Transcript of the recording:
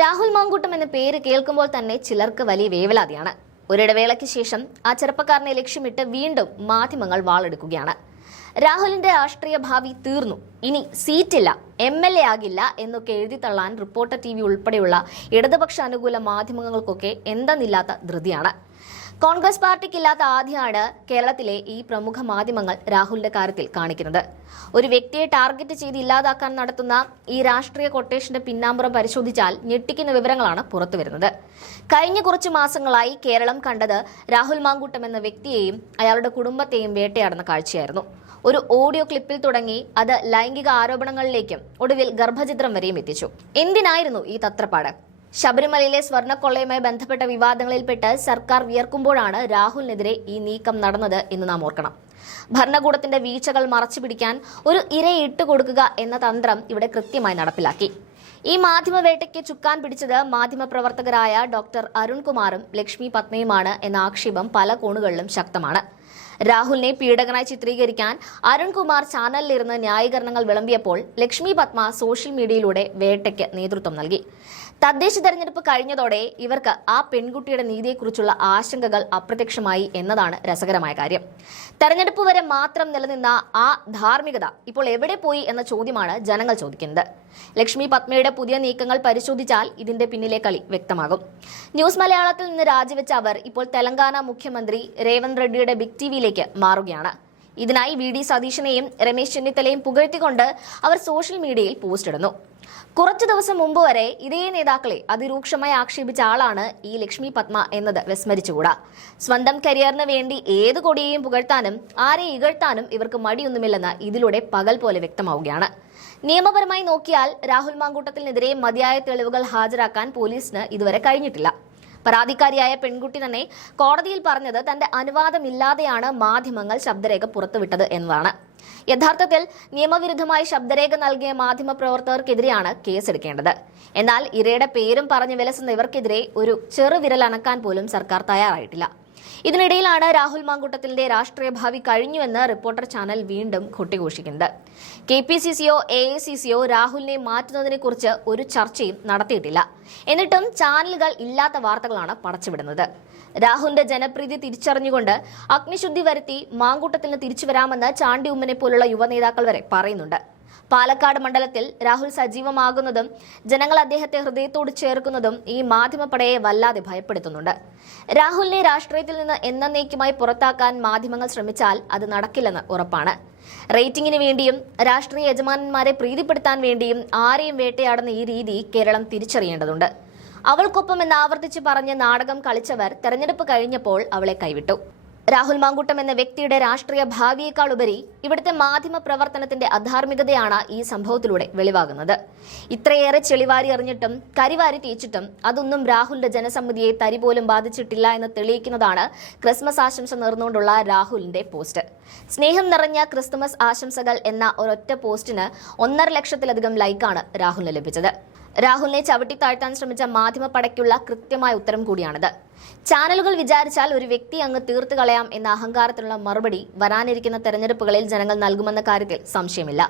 രാഹുൽ മാങ്കൂട്ടം എന്ന പേര് കേൾക്കുമ്പോൾ തന്നെ ചിലർക്ക് വലിയ വേവലാതിയാണ്. ഒരിടവേളയ്ക്ക് ശേഷം ആ ചെറുപ്പക്കാരനെ ലക്ഷ്യമിട്ട് വീണ്ടും മാധ്യമങ്ങൾ വാളെടുക്കുകയാണ്. രാഹുലിന്റെ രാഷ്ട്രീയ ഭാവി തീർന്നു. ഇനി സീറ്റില്ല എം എൽ എ ആകില്ല എന്നൊക്കെ എഴുതി തള്ളാൻ റിപ്പോർട്ടർ ടി വി ഉൾപ്പെടെയുള്ള ഇടതുപക്ഷ അനുകൂല മാധ്യമങ്ങൾക്കൊക്കെ എന്തെന്നില്ലാത്ത ധൃതിയാണ്. കോൺഗ്രസ് പാർട്ടിക്കില്ലാത്ത ആദ്യമാണ് കേരളത്തിലെ ഈ പ്രമുഖ മാധ്യമങ്ങൾ രാഹുലിന്റെ കാര്യത്തിൽ കാണിക്കുന്നത്. ഒരു വ്യക്തിയെ ടാർഗറ്റ് ചെയ്ത് ഇല്ലാതാക്കാൻ നടത്തുന്ന ഈ രാഷ്ട്രീയ കൊട്ടേഷന്റെ പിന്നാമ്പുറം പരിശോധിച്ചാൽ ഞെട്ടിക്കുന്ന വിവരങ്ങളാണ് പുറത്തുവരുന്നത് കഴിഞ്ഞ കുറച്ച് മാസങ്ങളായി കേരളം കണ്ടത് രാഹുൽ മാങ്കൂട്ടം എന്ന വ്യക്തിയെയും അയാളുടെ കുടുംബത്തെയും വേട്ടയാടുന്ന കാഴ്ചയായിരുന്നു. ഒരു ഓഡിയോ ക്ലിപ്പിൽ തുടങ്ങി അത് ലൈംഗിക ആരോപണങ്ങളിലേക്കും ഒടുവിൽ ഗർഭചിത്രം വരെയും എത്തിച്ചു. എന്തിനായിരുന്നു ഈ തത്രപ്പാട്? ശബരിമലയിലെ സ്വർണക്കൊള്ളയുമായി ബന്ധപ്പെട്ട വിവാദങ്ങളിൽപ്പെട്ട് സർക്കാർ വിയർക്കുമ്പോഴാണ് രാഹുലിനെതിരെ ഈ നീക്കം നടന്നത് എന്ന് നാം ഓർക്കണം. ഭരണകൂടത്തിന്റെ വീഴ്ചകൾ മറച്ചുപിടിക്കാൻ ഒരു ഇരയിട്ട് കൊടുക്കുക എന്ന തന്ത്രം ഇവിടെ കൃത്യമായി നടപ്പിലാക്കി. ഈ മാധ്യമവേട്ടയ്ക്ക് ചുക്കാൻ പിടിച്ചത് മാധ്യമപ്രവർത്തകരായ ഡോക്ടർ അരുൺകുമാറും ലക്ഷ്മി പത്മയുമാണ് എന്ന ആക്ഷേപം പല കോണുകളിലും ശക്തമാണ്. രാഹുലിനെ പീഡകനായി ചിത്രീകരിക്കാൻ അരുൺകുമാർ ചാനലിലിരുന്ന് ന്യായീകരണങ്ങൾ വിളമ്പിയപ്പോൾ ലക്ഷ്മി പത്മ സോഷ്യൽ മീഡിയയിലൂടെ വേട്ടയ്ക്ക് നേതൃത്വം നൽകി. തദ്ദേശ തെരഞ്ഞെടുപ്പ് കഴിഞ്ഞതോടെ ഇവർക്ക് ആ പെൺകുട്ടിയുടെ നീതിയെക്കുറിച്ചുള്ള ആശങ്കകൾ അപ്രത്യക്ഷമായി എന്നതാണ് രസകരമായ കാര്യം. തെരഞ്ഞെടുപ്പ് വരെ മാത്രം നിലനിന്ന ആ ധാർമ്മികത ഇപ്പോൾ എവിടെ പോയി എന്ന ചോദ്യമാണ് ജനങ്ങൾ ചോദിക്കുന്നത്. ലക്ഷ്മി പത്മയുടെ പുതിയ നീക്കങ്ങൾ പരിശോധിച്ചാൽ ഇതിന്റെ പിന്നിലെ കളി വ്യക്തമാകും. ന്യൂസ് മലയാളത്തിൽ നിന്ന് രാജിവെച്ച അവർ ഇപ്പോൾ തെലങ്കാന മുഖ്യമന്ത്രി രേവന്ത് റെഡ്ഡിയുടെ ബിഗ് ടിവിയിലേക്ക് മാറുകയാണ്. ഇതിനായി വി ഡി സതീശനെയും രമേശ് ചെന്നിത്തലയും പുകഴ്ത്തിക്കൊണ്ട് അവർ സോഷ്യൽ മീഡിയയിൽ പോസ്റ്റ് ഇടുന്നു. കുറച്ചു ദിവസം മുമ്പ് വരെ ഇതേ നേതാക്കളെ അതിരൂക്ഷമായി ആക്ഷേപിച്ച ആളാണ് ഈ ലക്ഷ്മി പത്മ എന്നത് വിസ്മരിച്ചുകൂടാ. സ്വന്തം കരിയറിന് വേണ്ടി ഏത് കൊടിയെയും പുകഴ്ത്താനും ആരെ ഇകഴ്ത്താനും ഇവർക്ക് മടിയൊന്നുമില്ലെന്ന് ഇതിലൂടെ പകൽ പോലെ വ്യക്തമാവുകയാണ്. നിയമപരമായി നോക്കിയാൽ രാഹുൽ മാങ്കൂട്ടത്തിനെതിരെ മതിയായ തെളിവുകൾ ഹാജരാക്കാൻ പോലീസിന് ഇതുവരെ കഴിഞ്ഞിട്ടില്ല. പരാതിക്കാരിയായ പെൺകുട്ടി തന്നെ കോടതിയിൽ പറഞ്ഞത് തന്റെ അനുവാദമില്ലാതെയാണ് മാധ്യമങ്ങൾ ശബ്ദരേഖ പുറത്തുവിട്ടത് എന്നതാണ്. യഥാർത്ഥത്തിൽ നിയമവിരുദ്ധമായി ശബ്ദരേഖ നൽകിയ മാധ്യമ പ്രവർത്തകർക്കെതിരെയാണ് കേസെടുക്കേണ്ടത്. എന്നാൽ ഇരയുടെ പേരും പറഞ്ഞ് വിലസുന്ന ഇവർക്കെതിരെ ഒരു ചെറുവിരൽ അനക്കാൻ പോലും സർക്കാർ തയ്യാറായിട്ടില്ല. ഇതിനിടയിലാണ് രാഹുൽ മാങ്കൂട്ടത്തിന്റെ രാഷ്ട്രീയ ഭാവി കഴിഞ്ഞുവെന്ന് റിപ്പോർട്ടർ ചാനൽ വീണ്ടും കൊട്ടിഘോഷിക്കുന്നത് കെ പി സി സിയോ എ ഐ സി സിയോ രാഹുലിനെ മാറ്റുന്നതിനെക്കുറിച്ച് ഒരു ചർച്ചയും നടത്തിയിട്ടില്ല. എന്നിട്ടും ചാനലുകൾ ഇല്ലാത്ത വാർത്തകളാണ് പടച്ചുവിടുന്നത്. രാഹുലിന്റെ ജനപ്രീതി തിരിച്ചറിഞ്ഞുകൊണ്ട് അഗ്നിശുദ്ധി വരുത്തി മാങ്കൂട്ടത്തിന് തിരിച്ചു വരാമെന്ന് ചാണ്ടി ഉമ്മനെ പോലുള്ള യുവ നേതാക്കൾ വരെ പറയുന്നുണ്ട്. പാലക്കാട് മണ്ഡലത്തിൽ രാഹുൽ സജീവമാകുന്നതും ജനങ്ങൾ അദ്ദേഹത്തെ ഹൃദയത്തോട് ചേർക്കുന്നതും ഈ മാധ്യമപ്പടയെ വല്ലാതെ ഭയപ്പെടുത്തുന്നുണ്ട്. രാഹുലിനെ രാഷ്ട്രീയത്തിൽ നിന്ന് എന്നേക്കുമായി പുറത്താക്കാൻ മാധ്യമങ്ങൾ ശ്രമിച്ചാൽ അത് നടക്കില്ലെന്ന് ഉറപ്പാണ്. റേറ്റിംഗിന് വേണ്ടിയും രാഷ്ട്രീയ യജമാനന്മാരെ പ്രീതിപ്പെടുത്താൻ വേണ്ടിയും ആരെയും വേട്ടയാടുന്ന ഈ രീതി കേരളം തിരിച്ചറിയേണ്ടതുണ്ട്. അവൾക്കൊപ്പം എന്ന് ആവർത്തിച്ച് പറഞ്ഞ് നാടകം കളിച്ചവർ തെരഞ്ഞെടുപ്പ് കഴിഞ്ഞപ്പോൾ അവളെ കൈവിട്ടു. രാഹുൽ മാങ്കൂട്ടം എന്ന വ്യക്തിയുടെ രാഷ്ട്രീയ ഭാവിയേക്കാൾ ഉപരി ഇവിടുത്തെ മാധ്യമ പ്രവർത്തനത്തിന്റെ അധാർമികതയാണ് ഈ സംഭവത്തിലൂടെ വെളിവാകുന്നത്. ഇത്രയേറെ ചെളിവാരി എറിഞ്ഞിട്ടും കരിവാരി തേച്ചിട്ടും അതൊന്നും രാഹുലിന്റെ ജനസമ്മതിയെ തരി പോലും ബാധിച്ചിട്ടില്ല എന്ന് തെളിയിക്കുന്നതാണ് ക്രിസ്മസ് ആശംസ നേർന്നുകൊണ്ടുള്ള രാഹുലിന്റെ പോസ്റ്റ്. സ്നേഹം നിറഞ്ഞ ക്രിസ്തുമസ് ആശംസകൾ എന്ന ഒരൊറ്റ പോസ്റ്റിന് ഒന്നര ലക്ഷത്തിലധികം ലൈക്കാണ് രാഹുലിന് ലഭിച്ചത്. രാഹുലിനെ ചവിട്ടി താഴ്ത്താൻ ശ്രമിച്ച മാധ്യമ പടയ്ക്കുള്ള കൃത്യമായ ഉത്തരം കൂടിയാണിത്. ചാനലുകൾ വിചാരിച്ചാൽ ഒരു വ്യക്തി അങ്ങ് തീർത്തു കളയാം എന്ന അഹങ്കാരത്തിനുള്ള മറുപടി വരാനിരിക്കുന്ന തെരഞ്ഞെടുപ്പുകളിൽ ജനങ്ങൾ നൽകുമെന്ന കാര്യത്തിൽ സംശയമില്ല.